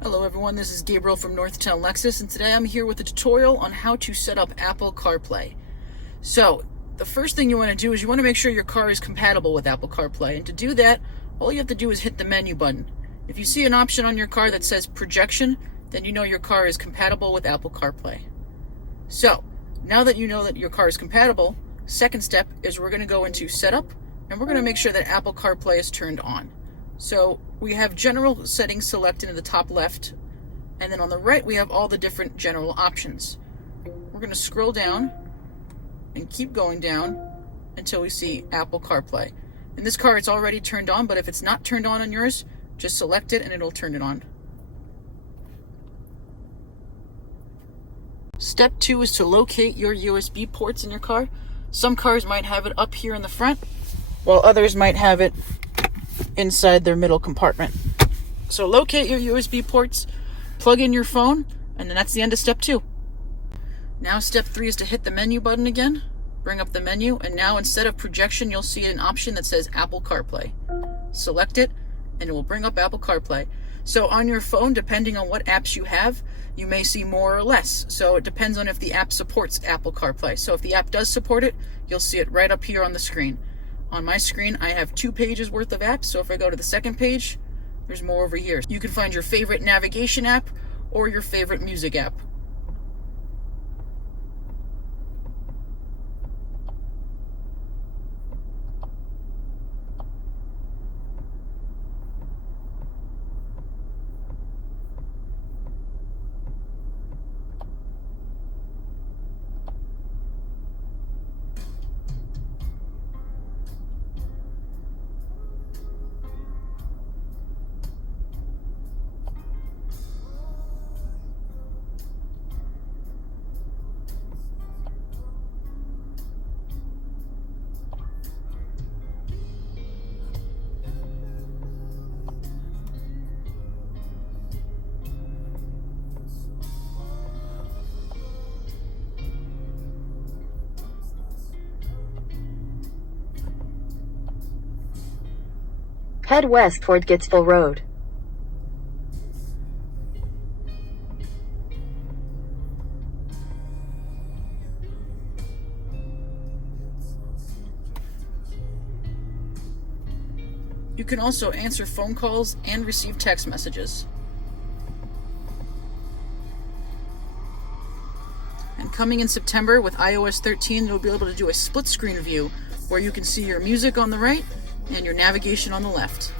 Hello everyone, this is Gabriel from Northtown Lexus, and today I'm here with a tutorial on how to set up Apple CarPlay. So, the first thing you want to do is you want to make sure your car is compatible with Apple CarPlay, and to do that, all you have to do is hit the menu button. If you see an option on your car that says projection, then you know your car is compatible with Apple CarPlay. So, now that you know that your car is compatible, second step is we're going to go into Setup, and we're going to make sure that Apple CarPlay is turned on. So we have general settings selected in the top left, and then on the right we have all the different general options. We're going to scroll down and keep going down until we see Apple CarPlay. In this car it's already turned on, but if it's not turned on yours, just select it and it'll turn it on. Step 2 is to locate your USB ports in your car. Some cars might have it up here in the front, while others might have it inside their middle compartment. So locate your USB ports, plug in your phone, and then that's the end of step 2. Now step 3 is to hit the menu button again, bring up the menu, and now instead of projection you'll see an option that says Apple CarPlay. Select it and it will bring up Apple CarPlay. So on your phone, depending on what apps you have, you may see more or less. So it depends on if the app supports Apple CarPlay. So if the app does support it, you'll see it right up here on the screen. On my screen, I have 2 pages worth of apps, so if I go to the second page, there's more over here. You can find your favorite navigation app or your favorite music app. Head west toward Gitsville Road. You can also answer phone calls and receive text messages. And coming in September with iOS 13, you'll be able to do a split screen view where you can see your music on the right and your navigation on the left.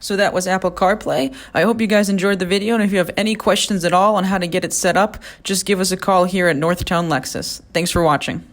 So that was Apple CarPlay. I hope you guys enjoyed the video, and if you have any questions at all on how to get it set up, just give us a call here at Northtown Lexus. Thanks for watching.